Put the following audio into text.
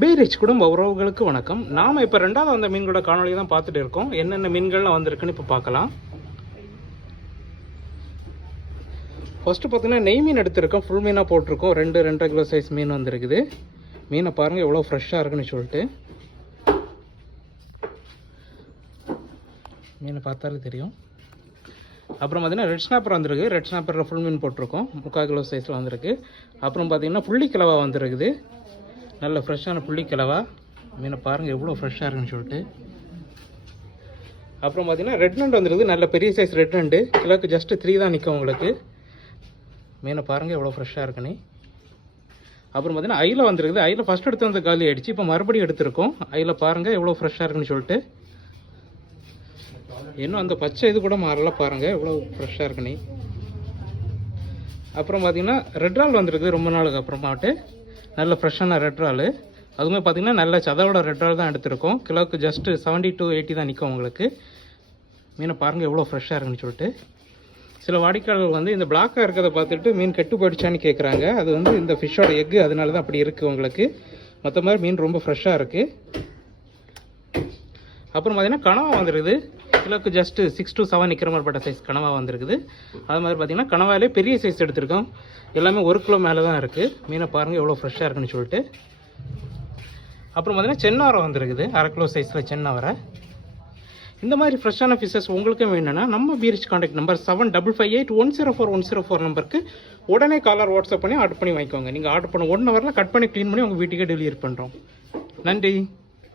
பீரிச் குடும்ப உறவுகளுக்கு வணக்கம். நாம் இப்போ ரெண்டாவது அந்த மீன்களோட காணொலி தான் பார்த்துட்டு இருக்கோம். என்னென்ன மீன்கள்லாம் வந்திருக்குன்னு இப்போ பார்க்கலாம். ஃபஸ்ட்டு பார்த்தீங்கன்னா நெய் மீன் எடுத்திருக்கோம். ஃபுல் மீனாக போட்டிருக்கோம். 2.5 கிலோ சைஸ் மீன் வந்திருக்குது. மீனை பாருங்கள் எவ்வளோ ஃப்ரெஷ்ஷாக இருக்குன்னு சொல்லிட்டு. மீனை பார்த்தாலே தெரியும். அப்புறம் பார்த்தீங்கன்னா ரெட் ஸ்னாப்பர் வந்திருக்கு. ரெட் ஸ்னாப்பரில் ஃபுல் மீன் போட்டிருக்கோம். 3/4 கிலோ சைஸில் வந்திருக்கு. அப்புறம் பார்த்தீங்கன்னா புள்ளிக்கிழவா வந்திருக்குது. நல்ல ஃப்ரெஷ்ஷான புள்ளிக்கிழவா. மீனை பாருங்கள் எவ்வளோ ஃப்ரெஷ்ஷாக இருக்குன்னு சொல்லிட்டு. அப்புறம் பார்த்தீங்கன்னா ரெட் நண்டு வந்துருக்குது. நல்ல பெரிய சைஸ் ரெட் நண்டு. கிலோக்கு ஜஸ்ட்டு 3 தான் நிற்கும் உங்களுக்கு. மீனை பாருங்கள் எவ்வளோ ஃப்ரெஷ்ஷாக இருக்குன்னு. அப்புறம் பார்த்தீங்கன்னா ஐல வந்துருக்குது. ஐல ஃபஸ்ட் எடுத்து வந்து காலி ஆகிடுச்சு. இப்போ மறுபடியும் எடுத்திருக்கோம். ஐல பாருங்கள் எவ்வளோ ஃப்ரெஷ்ஷாக இருக்குன்னு சொல்லிட்டு. இன்னும் அந்த பச்சை இது கூட மாறல பாருங்கள் எவ்வளோ ஃப்ரெஷ்ஷாக இருக்குன்னு. அப்புறம் பார்த்தீங்கன்னா ரெட் ரால் வந்துருக்குது ரொம்ப நாளுக்கு அப்புறமாட்டு. நல்ல ஃப்ரெஷ்ஷான ரெட் ரால். அதுவுமே பார்த்திங்கன்னா நல்ல சதவோட ரெட் ரால் தான் எடுத்திருக்கோம். கிலோவுக்கு ஜஸ்ட்டு 70 to 80 தான் நிற்கும் உங்களுக்கு. மீனை பாருங்கள் எவ்வளோ ஃப்ரெஷ்ஷாக இருக்குன்னு சொல்லிட்டு. சில வாடிக்கையாளர்கள் வந்து இந்த பிளாக்காக இருக்கிறத பார்த்துட்டு மீன் கெட்டு போயிடுச்சான்னு கேட்குறாங்க. அது வந்து இந்த ஃபிஷ்ஷோட எக்கு, அதனால தான் அப்படி இருக்குது உங்களுக்கு. மற்ற மாதிரி மீன் ரொம்ப ஃப்ரெஷ்ஷாக இருக்குது. அப்புறம் பார்த்திங்கன்னா கனவா வந்துருக்குது. கிலோக்கு ஜஸ்ட்டு 6 to 7 நிற்கிற மாதிரி பட்ட சைஸ் கனவா வந்திருக்குது. அது மாதிரி பார்த்திங்கன்னா கனவாலே பெரிய சைஸ் எடுத்திருக்கோம். எல்லாமே 1 கிலோ மேலே தான் இருக்குது. மீனை பாருங்கள் எவ்வளோ ஃப்ரெஷ்ஷாக இருக்குன்னு சொல்லிட்டு. அப்புறம் பார்த்திங்கன்னா சென்னாவரை வந்திருக்குது. 1/2 கிலோ சைஸில் சென்னாவரை. இந்த மாதிரி ஃப்ரெஷ்ஷான ஃபிஷ்ஷஸ் உங்களுக்கும் வேணும்னா நம்ம பீரிச் கான்டாக்ட் நம்பர் 7558104104 நம்பருக்கு உடனே காலர் வாட்ஸ்அப் பண்ணி ஆர்டர் பண்ணி வாங்கிக்கோங்க. நீங்கள் ஆர்டர் பண்ண 1 ஹவரில் கட் பண்ணி க்ளீன் பண்ணி உங்கள் வீட்டுக்கே டெலிவரி பண்ணுறோம். நன்றி.